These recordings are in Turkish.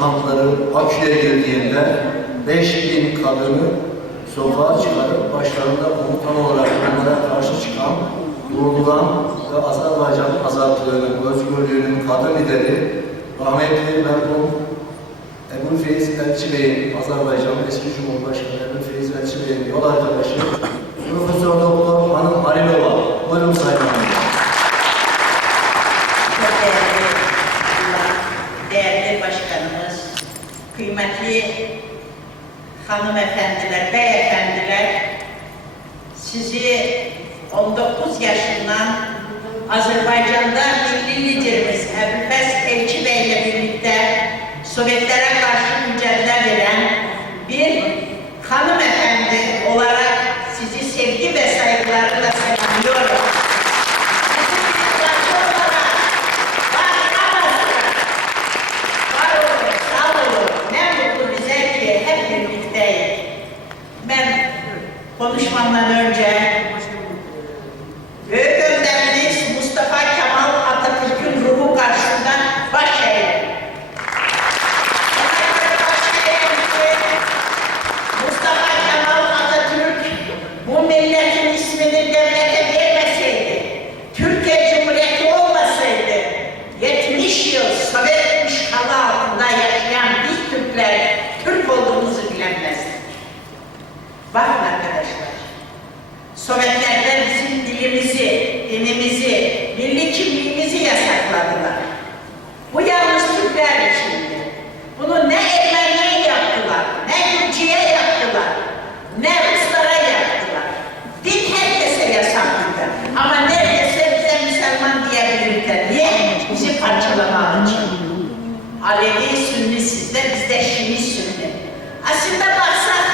tankları Bakü'ye girdiğinde 5.000 kadını sokağa çıkarıp başlarında komutan olarak onlara karşı çıkan, durduran ve Azerbaycan'ın azatlığının, özgürlüğünün kadın lideri rahmetli merhum Ebu Feyz Elçi Bey'in, Azerbaycan'ın eski Cumhurbaşkanı Ebu Feyz Elçi Bey'in yol arkadaşı Profesör Doktor Hanım Halilova. Buyurun Sayın Hanım. Değerli başkanımız, kıymetli hanımefendiler, beyefendiler, sizi 19 yaşından Azerbaycan'da milli liderimiz Ebu Elçi Bey ile birlikte Sovyetlere karşı mücadele veren bir hanımefendi olarak sizi sevgi ve saygılarıyla selamlıyorum. Konuşmamdan önce Büyük Önderimiz Mustafa Kemal Atatürk'ün ruhu karşısında baş eğelim. Mustafa Kemal Atatürk bu milletin ismini devlete vermeseydi, Türkiye Cumhuriyeti olmasaydı, 70 yıl Sovyet işgali altında yaşayan biz Türkler Türk olduğumuzu bilemezdik. Bakın arkadaşlar, Sovyetler bizim dilimizi, dinimizi, milli kimliğimizi yasakladılar. Bu yalnız Türkler içindi. Bunu ne Ermeniye yaptılar, ne Gürcü'ye yaptılar, ne Ruslara yaptılar. Din herkese yasaklıydı. Ama neredeyse bize Müslüman diyebilirler. Niye? Bizi parçalamak için. Alevi, Sünni sizde, bizde Şii, Sünni. Aslında baksak,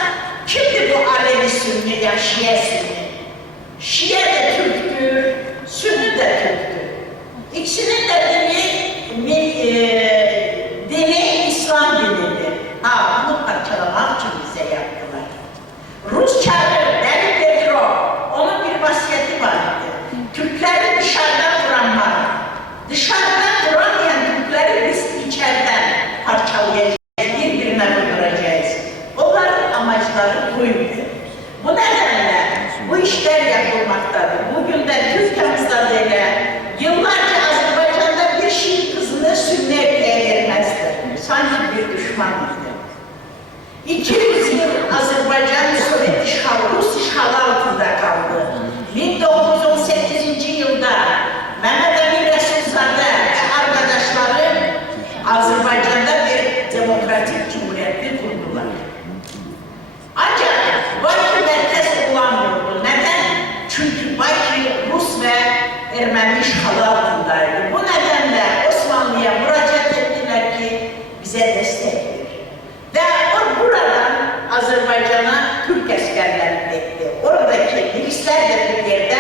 kimdir bu Alevi Sünni ya Şiye Sünni? Şiye de Türktür, Sünni de Türktür. İkisinin de dini İslam dinidir. Bunu parçalamak için bize yaptılar. Rus çarı, Deli Petro, onun bir vasiyeti vardı. Türkleri dışarıdan vuranlar, dışarıdan vuramayan Türkleri biz içeriden parçalayacağız, birbirine vurduracağız. Onların amaçları buydu. Bu nedenle bu işler yapılmaktadır. Bugün de Türkiye'miz adıyla yıllarca Azerbaycan'da bir Şii kızını Sünni erkeğe vermezdi. Sanki bir düşmanlıktı. 200 yıl Azerbaycan Sovyet işgali, Rus işgali altında kaldı. 1918. yılda Mehmet Emin Resulzade ve arkadaşları Azerbaycan'da bir demokratik cumhuriyeti kurdular. Ancak Bakü merkez bulamıyordu. Neden? Çünkü Bakü Rus ve Ermeni işgali altındaydı. Bu nedenle Osmanlı'ya müracaat ettiler ki bize destek ver. Ve buradan Azerbaycan'a Türk askerleri bekti. Oradaki milislerle bir yerde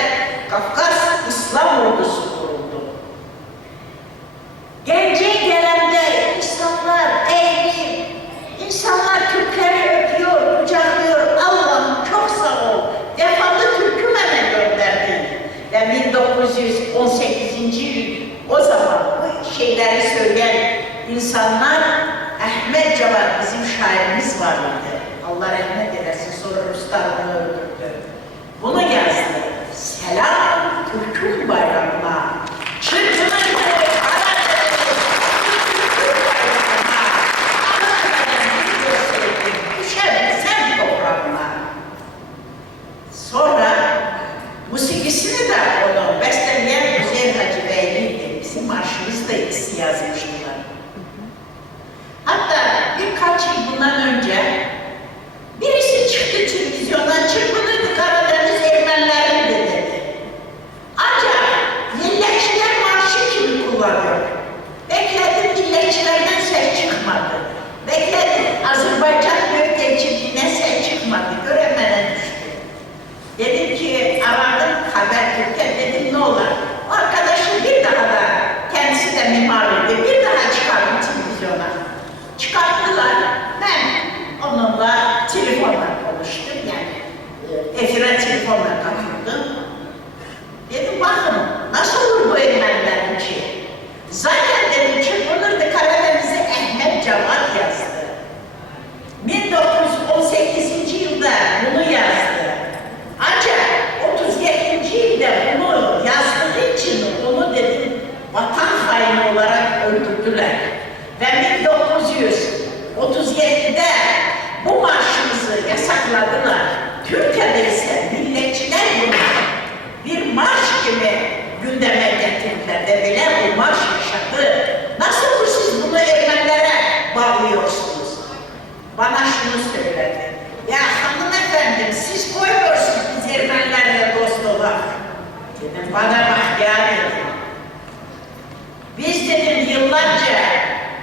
Kafkas İslam ordusu kuruldu. Gence gelende İslamlar eğilir, insanlar Türkleri öpüyor, kucaklıyor. Allah'ım çok sağ ol. Defalı Türkmen'e gönderdin. Ve 1918. yıl o zaman bu şeyleri söyleyen insanlar Ahmet Cevat bizim şairimiz vardı. Allah rahmet eylesin, sonra Ruslarını öldürdü. Bunu yazdı. Selam Türk'ün bayramına. Çırpının sonra musikisini de onu besteleyen Hüseyin Hacı Beyli'ydi. Bizim marşımız da ikisi yazmıştılar. Hatta birkaç yıl bundan önce birisi çıktı televizyondan, çırpınırdı Karadeniz Ermenilerin dedi. şunu söyledi. Ya hanımefendim siz koyuyorsunuz biz Ermenilerle dost olalım. Dedim bana bak ya dedim. Biz dedim yıllarca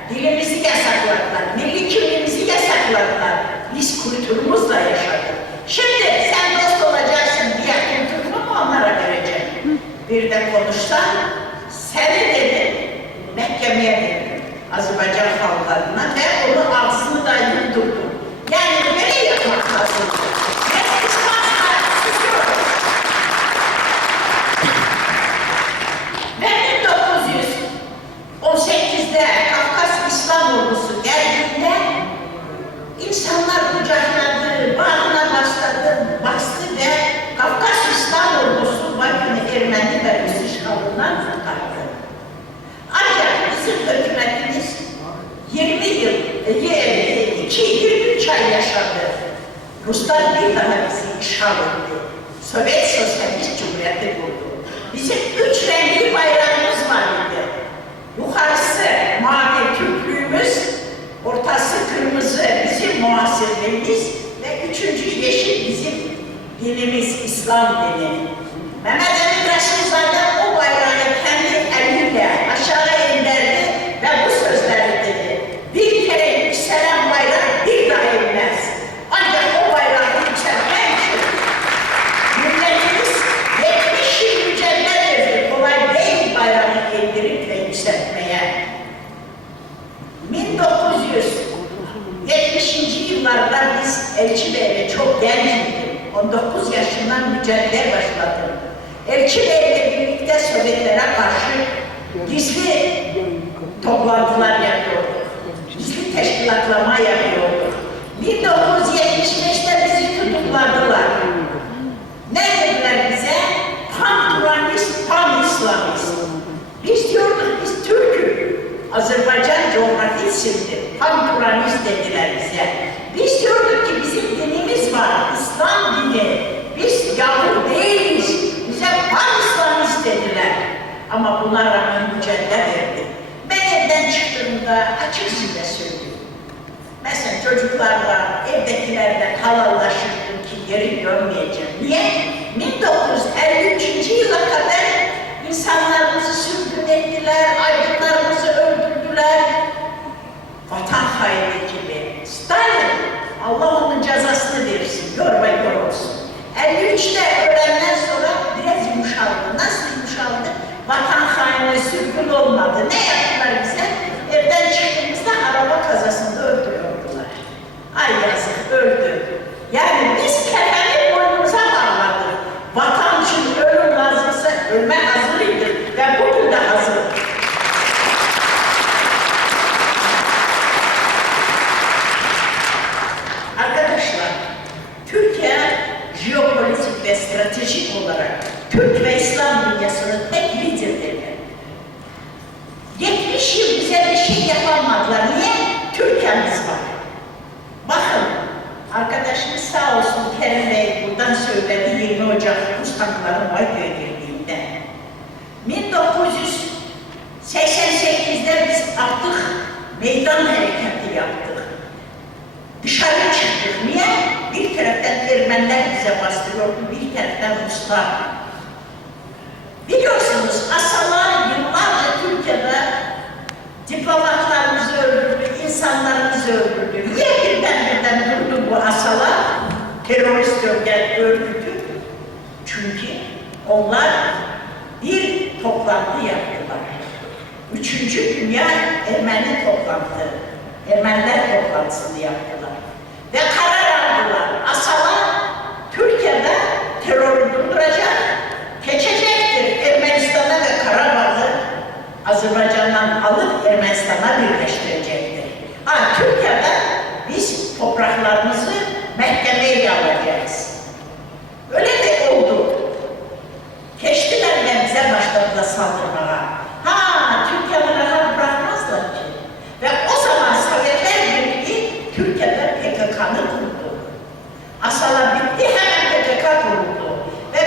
dilimizi yasakladılar, milli kimliğimizi yasakladılar. Biz kültürümüzle yaşadık. Şimdi sen dost olacaksın diye kültürümü mü onlara vereceksin? Bir de konuşsan seni dedim mahkemeye verdim. Azerbaycan halklarına ve onun ağzını da yurdurdum. Yani böyle yapmak lazım. Ve 1918'de Kafkas İslam ordusu geldiğinde insanlar kucakladı, bağrına bastı ve Kafkas İslam ordusu Bakü'nü Ermeni ve Rus işgalından kurtardı. Ancak bizim hükümetimiz 20 yıl, 23 ay yaşadı. Ruslar bir daha bizi işgal etti. Sovyet Sosyalist Cumhuriyeti kurdu. Bizim 3 renkli bayrağımız var idi. Yukarısı mavi tüplüğümüz, ortası kırmızı bizim muhasebemiz ve 3. yeşil bizim dinimiz, İslam dini. Mehmet Emin Reşizade o bayrağı kendi eliyle aşağı indirdi ve bu sözleri dedi. Bir kere yükselen bayrak bir daha inmez. Ancak o bayrağı yükseltmek için milletimiz 70 yıl mücadele etti. Kolay değil bayrağı indirip ve yükseltmeye. 1970. yıllarda biz Elçi Bey'le çok gençtik. 19 yaşından mücadele başladım. Elçi Bey'le birlikte Sovyetlere karşı gizli toplantılar yapıyorduk. Gizli teşkilatlama yapıyorduk. 1975'te bizi tutukladılar. Ne dediler bize? Pan-Turanist, Pan-İslamist. Biz diyorduk, biz Türk'ü. Azerbaycan coğrafi isimdi. Pan-Turanist dediler bize. Biz diyorduk ki bizim dinimiz var, İslam dini. Biz Yahudi değiliz. Bize Pan-İslamist dediler. Ama buna rağmen mücadele verdik. Ben evden çıktığımda açık size söylüyorum. Mesela çocuklarla, evdekilerle halallaşırdım ki geri dönmeyeceğim. Niye? 1953. yıla kadar insanlarımızı sürgün ettiler, aydınlarımızı öldürdüler. Vatan haini gibi. Stalin, Allah onun cezasını versin, gör ve gör olsun. 53'te öğlenden sonra biraz yumuşaldı. Nasıl yumuşaldı? Vatan haini sürgün olmadı. Ne yaptılar bize? Evden çıktığımızda araba kazasında öldürüyordular. Ay yazık, öldü. Yani biz kefeni boynumuza bağladık. Vatan için ölüm lazımsa ölme hazırıydık ve bugün de hazır. Arkadaşlar, Türkiye jeopolitik ve stratejik olarak Türk ve İslam dünyasının tek lideridir. 70 yıl bize bir şey yapamadılar. Niye? Türkiye'miz var. Bakın, arkadaşımız sağ olsun Kerim Bey buradan söyledi 20 Ocak Rus tankların Bakü'ye girdiğinde. 1988'de biz artık meydan hareketi yaptık. Dışarı çıktık. Niye? Bir taraftan Ermeniler bize bastırıyordu, bir taraftan Ruslar. Biliyorsunuz Asalar yıllarca Türkiye'de diplomatlarımızı öldürdü, insanlarımızı öldürdü. Niye birden durdu bu Asalar? Terörist örgütü. Çünkü onlar bir toplantı yaptılar. 3. Dünya Ermeni toplantı. Ermeniler toplantısını yaptılar. Ve karar aldılar. Asalar Türkiye'de terörü durduracak, geçecektir Ermenistan'a ve Karabağ'ı Azerbaycan'dan alıp Ermenistan'a birleştirecektir. Türkiye'de biz topraklarımızı mahkemeye alacağız. Öyle de oldu. Geçtiler ve bize başladılar saldırmaya. Türkiye'yi rahat bırakmazlar ki. Ve o zaman Sovyetler Birliği Türkiye'de PKK'nı kurdu. Asalar bitti, hemen PKK kuruldu. Ve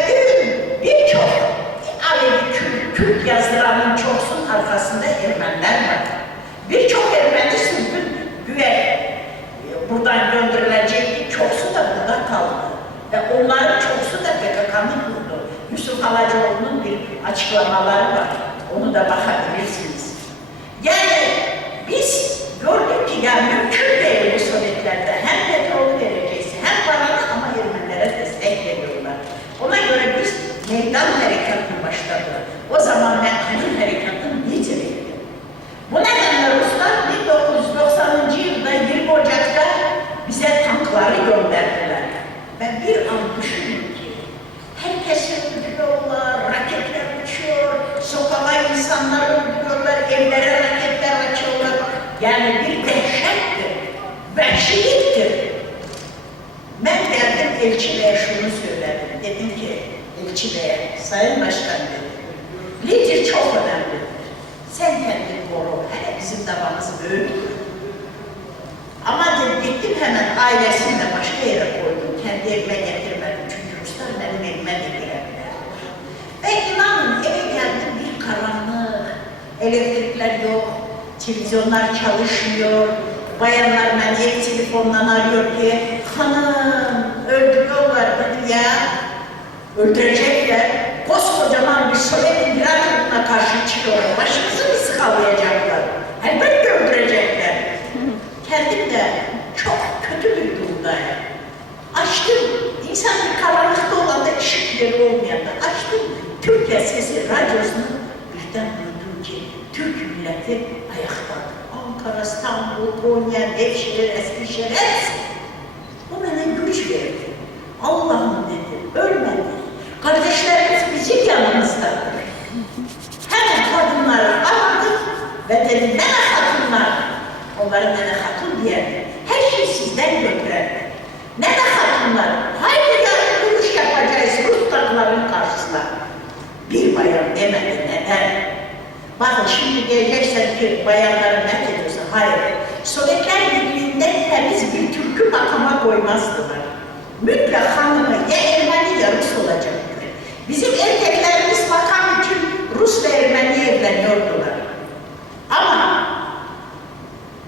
birçok Alevi Kürt yazdıranın çoksun arkasında Ermeniler var. Birçok Ermeni sürgün güve buradan gönderilen bunların çoğusu da PKK'nın kurdu. Yusuf Halacoğlu'nun bir açıklamaları var. Onu da bakabilirsiniz. Yani biz gördük ki yani mümkün değil bu Sovyetlerde hem petrol vereceksin hem paranı ama Ermenilere destek veriyorlar. Ona göre biz meydan harekatına başladık. O zaman ben kadın harekatının lideriydim. Bu nedenle Ruslar 1990. yılda 20 Ocak'ta bize tankları gönderdiler. Ben bir an düşündüm ki herkes öldürüyorlar, raketler uçuyor, sokağa insanlar öldürüyorlar, evlere raketler açıyorlar. Yani bir dehşettir, vahşiliktir. Ben geldim Elçi Bey'e şunu söyledim. Dedim ki Elçi Bey'e, Sayın Başkan dedim, lider çok önemlidir. Sen kendini koru, hele bizim davamız büyük. Ama gittim hemen ailesini de başka yere koydum. Kendi evime getirmedim çünkü Ruslar benim evime de girebilir. Ve inanın eve geldim bir karanlık, elektrikler yok, televizyonlar çalışmıyor, bayanlar beni ev telefondan arıyor ki hanım öldürüyorlar dedim ya, öldürecekler. Koskocaman bir Sovyet imparatorluğuna karşı çıkıyor, başımızı mı sıkalayacaklar? Elbette öldürecekler. Kendim de çok kötü bir durumdayım. Açtım, insan bir karanlıkta olan da ışıkları olmayan da açtım. Türkiye Sesi radyosunu birden duydum ki Türk milleti ayakta. Ankara, İstanbul, Konya, Nevşehir, Eskişehir hepsi. Bu bana güç verdi. Allah'ım dedi, ölmedi. Kardeşlerimiz bizim yanımızdadır. Hemen kadınları aradım ve dedim, ne kadınlar? Onların ne hatun diye, her şey sizden götüren. Ne hatunlar? Haydi yarın duruş yapacağız Rus tankların karşısında. Bir bayan demedi, neden? Bakın şimdi diyeceksen ki bayanları ne ediyorsa, hayır. Sovyetler Birliği'nde temiz bir Türk'ü makama koymazdılar. Mutlak hanımı ya Ermeni ya Rus olacaktı. Bizim erkeklerimiz makam için Rus ve Ermeni evleniyordular. Ama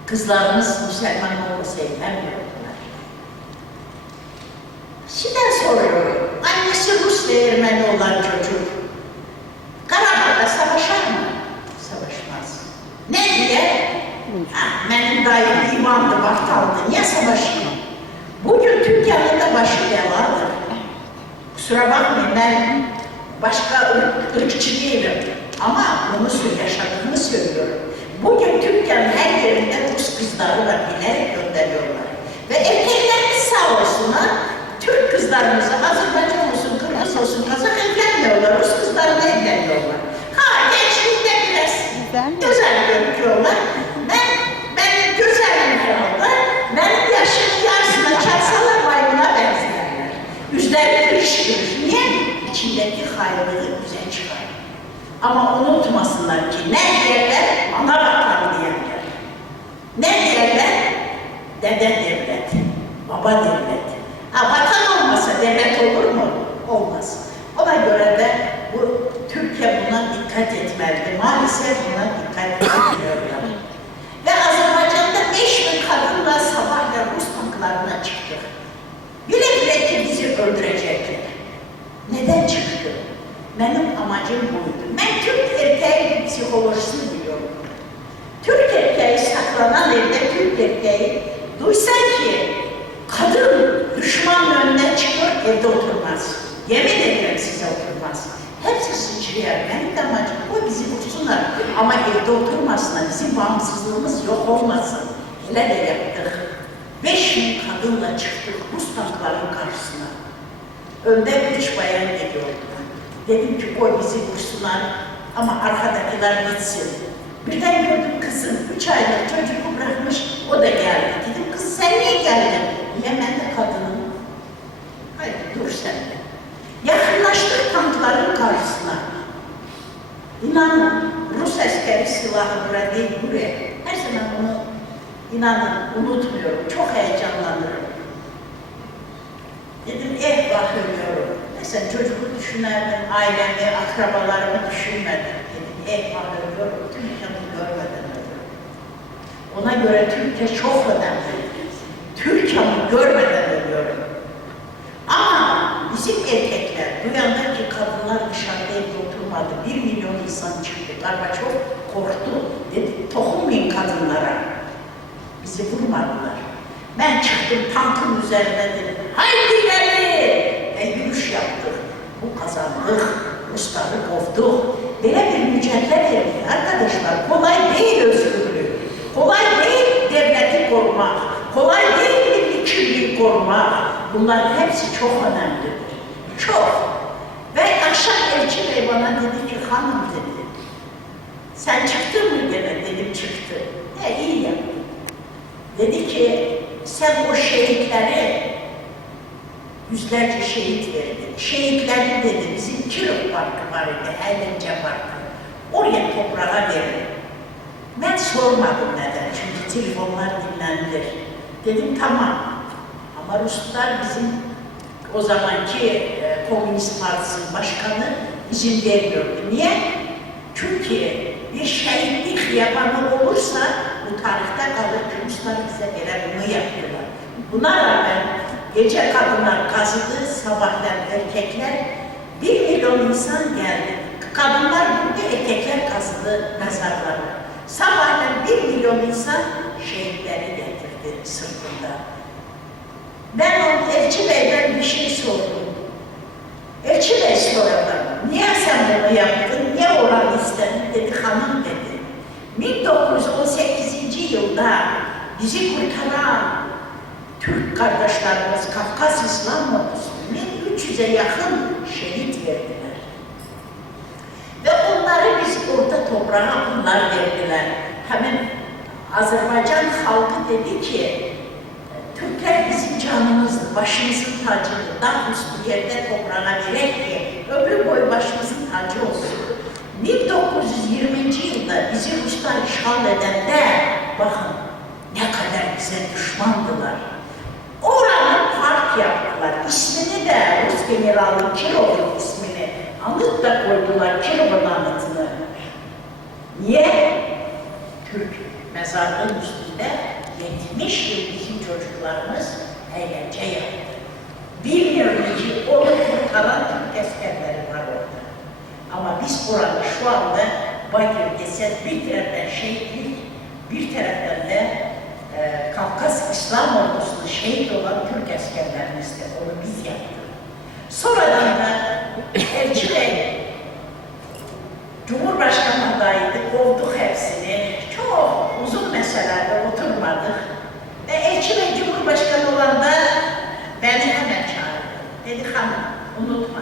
kızlarımız Müslüman olmasa evlenmiyordular. Şimdi soruyorum, annesi Rus ve Ermeni olan çocuk Karabağ'da savaşar mı? Savaşmaz. Ne diye? Benim dayım imandı, baktaldı, niye savaşayım? Bugün Türkiye'nin de başı beladır. Kusura bakmayın, ben başka ırkçı değilim. Ama bunu yaşadığımı söylüyorum. Bugün Türkiye'nin her yerinde Rus kızları var, bilerek gönderiyorlar. Ve erkeklerimiz sağ olsunlar, Türk kızlarımızı Azerbaycan olsun, Kıbrıs olsun, Kazak evlenmiyorlar, Rus kızlarına evleniyorlar. Ha, gençlikte biraz güzel görünüyorlar. Ben güzelim herhalde, benim yaşımın yarısına çalsalar bayrağına benzerler. Yüzleri kırış kırış. Niye? İçindeki hayrılığı güzel çıkar. Ama unutmasınlar ki ne derler? Ana vatan diyenler. Ne derler? Dede devlet, baba devlet. Ha, vatan olmasa devlet olur mu? Olmaz. Ona göre de bu Türkiye buna dikkat etmeli. Maalesef buna dikkat etmiyorlar. Ve Azerbaycan'da 5.000 kadınla sabahla Rus tanklarına çıktık. Bile bile ki bizi öldürecekler. Neden çıktı? Benim amacım buydu. Ben Türk erkeği psikolojisini biliyorum. Türk erkeği saklanan evde Türk erkeği duysa ki kadın düşmanın önüne çıkıyor, evde oturmaz. Yemin ederim size oturmaz. Hepsi sıçrıyor. Benim de amacım o, bizi vursunlar. Ama evde oturmasınlar, bizim bağımsızlığımız yok olmasın. Hele de yaptık. 5.000 kadınla çıktık Rus tankların karşısına. Önde 3 bayan geliyordu. Dedim ki koy bizi vursunlar ama arkadakiler gitsin. Birden gördüm kızım, 3 aylık çocuğu bırakmış, o da geldi. Dedim kız sen niye geldin? Niye ben de kadınım? Hayır dur sen de. Yakınlaştık tankların karşısına. İnanın Rus askeri silahı buraya değil buraya. Her zaman bunu inanın unutmuyorum, çok heyecanlanırım. Dedim vah ölüyorum. Mesela çocuğu düşünerdim, ailemi, akrabalarımı düşünmedim. Dedim vah ölüyorum, Türkiye'yi görmeden ölüyorum. Ona göre Türkiye çok önemli. Türkiye'yi görmeden ölüyorum. Ama korktu. Dedi, dokunmayın kadınlara. Bizi vurmadılar. Ben çıktım tankın üzerine dedim, haydi gelin! Ve yürüyüş yaptık. Bu kazandık, Rusları kovduk. Böyle bir mücadele verdik arkadaşlar. Kolay değil özgürlük. Kolay değil devleti korumak. Kolay değil milli kimliği korumak. Bunların hepsi çok önemlidir. Çok. Ve akşam Elçi Bey bana dedi ki, hanım dedi, sen çıktın mı gene? Dedim çıktı. İyi yaptın. Dedi ki, sen o şehitleri, yüzlerce şehit verdin. Şehitleri dedi, bizim Kirov Parkı var idi, Eğlence Parkı. Oraya toprağa verin. Ben sormadım neden, çünkü telefonlar dinlendir. Dedim tamam. Ama Ruslar bizim o zamanki Komünist Partisi'nin başkanı izin vermiyordu. Niye? Çünkü bir şehitlik yapanı olursa bu tarihte kalır. Ruslar bize göre bunu yaptılar. Buna rağmen gece kadınlar kazıdı, sabahlar erkekler, 1 milyon insan geldi. Kadınlar burada, erkekler kazıdı mezarları. Sabahlar 1 milyon insan şehitleri getirdi sırtında. Ben o Elçi Bey'den bir şey sordum. Elçi Bey sordu, niye sen bunu yaptın, niye oranı istedin dedi, hanım dedi. 1918. yılda bizi kurtaran Türk kardeşlerimiz Kafkas İslam Ordusu'nun 300'e yakın şehit verdiler. Ve onları biz orada toprağa bunlar verdiler. Hemen Azerbaycan halkı dedi ki, Türkler bizim canımızdı, başımızın tacıydı. Daha üstü yerde toprağa verek ki ömür boyu başımızın tacı olsun. 1920. yılda bizi Ruslar işgal edende bakın ne kadar bize düşmandılar. Oranı park yaptılar. İsmini de Rus Generalı Kirov'un ismini anıt da koydular, Kirov'un anıtını. Niye? Türk mezarlığın üstünde 70 yıl bizim çocuklarımız eğlence yaptı. Bilmiyorum ki onu kurtaran Türk askerleri var orada. Ama biz burada şu anda Bakır desek bir taraftan şehitlik, bir taraftan da Kafkas İslam Ordusu'nda şehit olan Türk askerlerimizde onu biz yaptık. Sonradan da Elçi Bey Cumhurbaşkanı adayıydı, kovduk hepsini. Çok uzun meselelerde oturmadık. Ve Elçi Bey Cumhurbaşkanı olanda beni hemen çağırdı. Dedi hanım, unutma,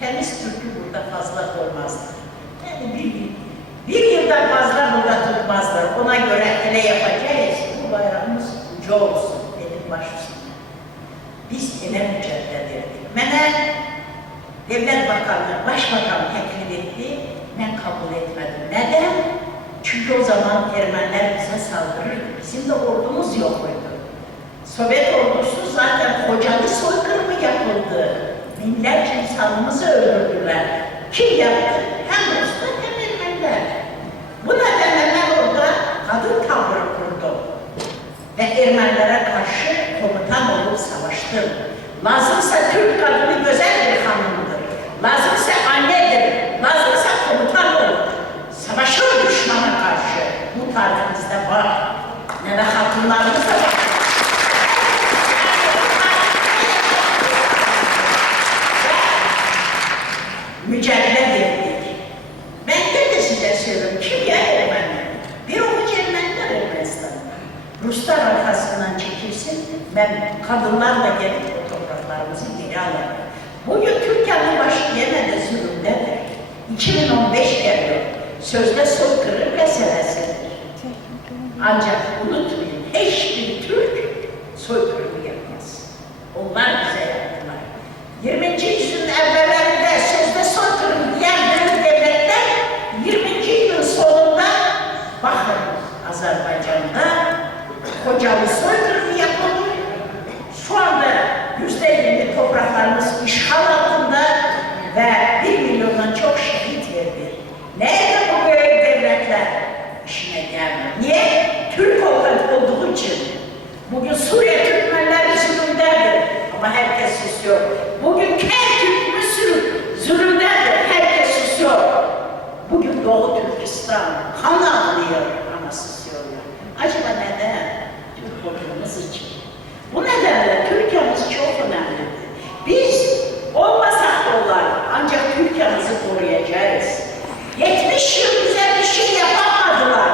Temiz Türk'ü burada fazla olmazlar. Yani bir yıldan fazla burada tutmazlar. Ona göre ele yapacağız, bu bayrağımız ucu olsun, dedim baş üstüne. Biz ele mücadele ettik. Bana Devlet Bakanlığı, Başbakan teklif etti, ben kabul etmedim. Neden? Çünkü o zaman Ermeniler bize saldırır. Bizim de ordumuz yok muydu? Sovyet ordusu zaten Kocaeli soykırımı yapıldı. Binlerce insanımızı öldürdüler. Kim yaptı? Hem Ruslar hem Ermeniler. Bu nedenle ben orada kadın tavrı kurdum. Ve Ermenilere karşı komutan olup savaştım. Lazımsa Türk kadını güzel bir hanımdır. Lazımsa annedir. Lazımsa komutan olur. Savaşır düşmana karşı. Bu tarihimizde var. Ne de hatunlarımız da var. Mücadele verdik. Ben de size söylüyorum. Kim ya Ermeniler? Bir avuç Ermeniler Ermenistan'da. Ruslar arkasından çekilsin, ben kadınlarla gelip o topraklarımızı geri alayım. Bugün Türkiye'nin başı yine de zulümdedir. 2015 geliyor. Sözde soykırım meselesidir. Ancak unutmayın, hiçbir Türk soykırımı yapmaz. Onlar bize yaptılar. 20. yüzyılın evvellerinde sözde soykırım diyen büyük devletler 20. yılın sonunda bakın Azerbaycan'da Kocaeli soykırımı yapıldı. Şu anda %20 topraklarımız işgal altında ve 1 milyondan çok şehit verdi. Nerede bu büyük devletler? İşine gelmiyor. Niye? Türk olduğu için. Bugün Suriye Türkmenleri zulümdedir ama herkes susuyor. Bugün Kerkük Müslüm zulümdedir, herkes susuyor. Bugün Doğu Türkistan insan kan ağlıyor anası söylüyor. Acaba neden? Türk olduğumuz için. Bu nedenle Türkiye'miz çok önemlidir. Biz olmasak olar ancak Türkiye'mizi koruyacağız. 70 yıl bize bir şey yapamadılar.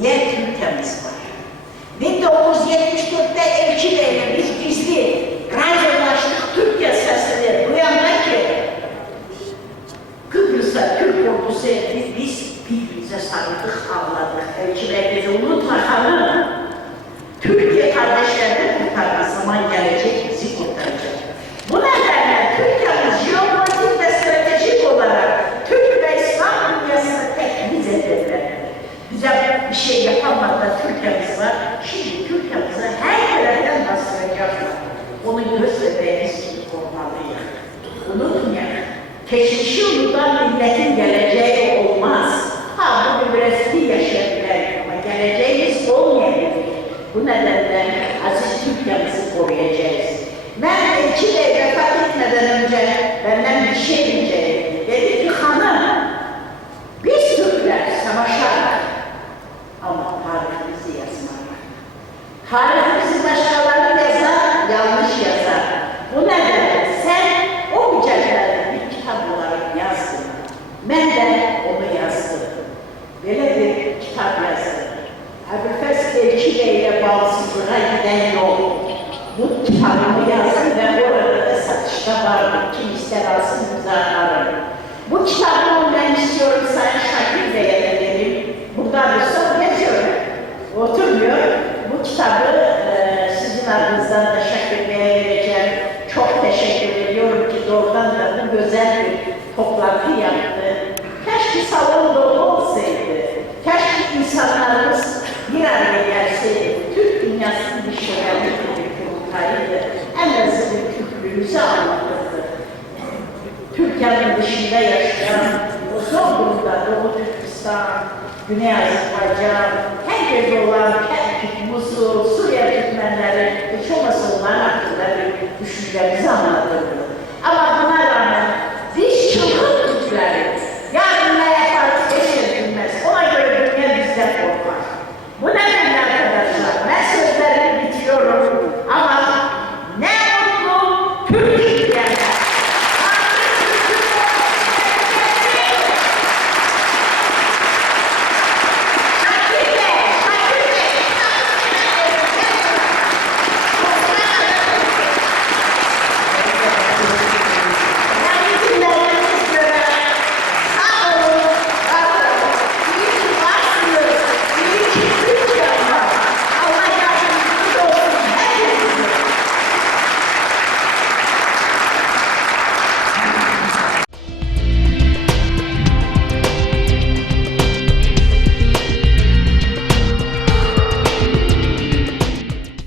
Niye Türkiye'miz var? 1974'te elçi beyle biz gizli radyolaştık Türkiye sesini duyanda ki Kıbrıs'a Türk ordusu biz birbirimize sarıldık, ağladık. Elçi bey bizi unutma hanım. Türkiye kardeşlerini kurtarma zaman gelecek, bizi kurtaracak. Bu nedenle Türkiye'miz jeopolitik ve stratejik olarak Türk ve İslam dünyasını tekniz ederler. Bize bir şey yapamadan Türkiye'miz var. Şimdi Türkiye'mizi her yerden bastıracaklar. Onu göz bebeğimiz gibi korumalıyız. Unutmayın. Geçmişi unutan milletin geleceği olmaz. Ha bugün resmi yaşayabilir ama geleceğimiz olmayabilir. Bu nedenle aziz Türkiye'mizi koruyacağız. Ben elçi bey vefat etmeden önce benden bir şey diyeceğim. Dedi ki hanım, biz Türkler savaşarlar ama tarihimizi yazmarlar. Tarihimizi başkaları yazar, yanlış yazar. Bu nedenle sen o mücadeleleri bir kitap olarak yazdın. Ben de onu yazdım. Böyle bir kitap yazdım. Abülfes Elçi Bey'le bağımsızlığa giden yol. Bu kitabımı yazdım ve orada da satışta vardı. Kim ister alsın imzalarım. Bu kitabımı ben istiyorum Sayın Şakir Bey'e de dedim. Burada bir son yazıyorum. Oturmuyor. Bu kitabı sizin adınızdan da Şakir Bey'e vereceğim. Çok teşekkür ediyorum ki doğrudan da bu güzel bir toplantı yaptı. Keşke salon dolu olsaydı. Keşke insanlarımız bir araya gelseydi. Türk dünyasının dışarıda bir kurultayıydı. En azından Türklüğümüzü anlatırdı. Türkiye'nin dışında yaşayan o zor durumda Doğu Türkistan, Güney Azerbaycan, herkese olan Kerkük, Musul, Suriye Türkmenleri, hiç olmasa onlar hakkında bir düşüncemizi anlatırdı.